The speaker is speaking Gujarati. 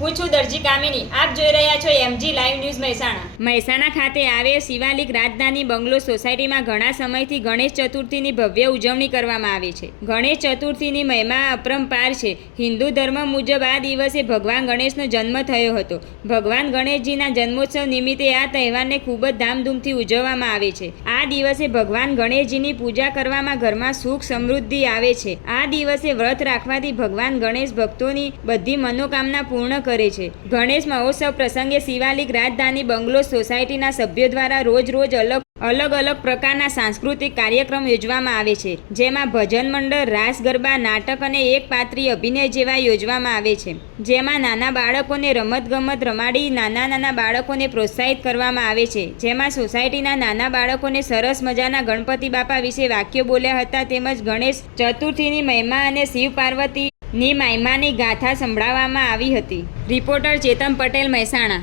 હું છું દરજી કામિની. આપ જોઈ રહ્યા છો MG live news Mehsana. Mehsana ખાતે આવેલ શિવાલિક રાજધાની બંગલો સોસાયટીમાં ઘણા સમયથી ગણેશ ચતુર્થીની ભવ્ય ઉજવણી કરવામાં આવે છે. ગણેશ ચતુર્થીની મહિમા અપરંપાર છે. હિન્દુ ધર્મ મુજબ આ દિવસે ભગવાન ગણેશનો જન્મ થયો હતો. ભગવાન ગણેશજીના જન્મોત્સવ નિમિત્તે આ તહેવારને ખૂબ જ ધામધૂમથી ઉજવવામાં આવે છે. આ દિવસે ભગવાન ગણેશજીની પૂજા કરવામાં ઘરમાં સુખ સમૃદ્ધિ આવે છે. આ દિવસે વ્રત રાખવાથી ભગવાન ગણેશ ભક્તોની બધી મનોકામના પૂર્ણ કરે છે. ગણેશ મહોત્સવ પ્રસંગે શિવાલિક રાજધાની બંગલો સોસાયટીના સભ્યો દ્વારા રોજ રોજ અલગ અલગ અલગ પ્રકારના સાંસ્કૃતિક કાર્યક્રમ યોજવામાં આવે છે. જેમાં ભજન મંડળ, રાસ ગરબા, નાટક અને એક પાત્રી અભિનય જેવા યોજવામાં આવે છે. જેમાં નાના બાળકોને રમતગમત રમાડી નાના નાના બાળકોને પ્રોત્સાહિત કરવામાં આવે છે. જેમાં સોસાયટીના નાના બાળકોને સરસ મજાના ગણપતિ બાપા વિશે વાક્યો બોલ્યા હતા તેમજ ગણેશ ચતુર્થીની મહિમા અને શિવ પાર્વતી ની માયમાની ગાથા સંભળાવવામાં આવી હતી. રિપોર્ટર ચેતન પટેલ મહેસાણા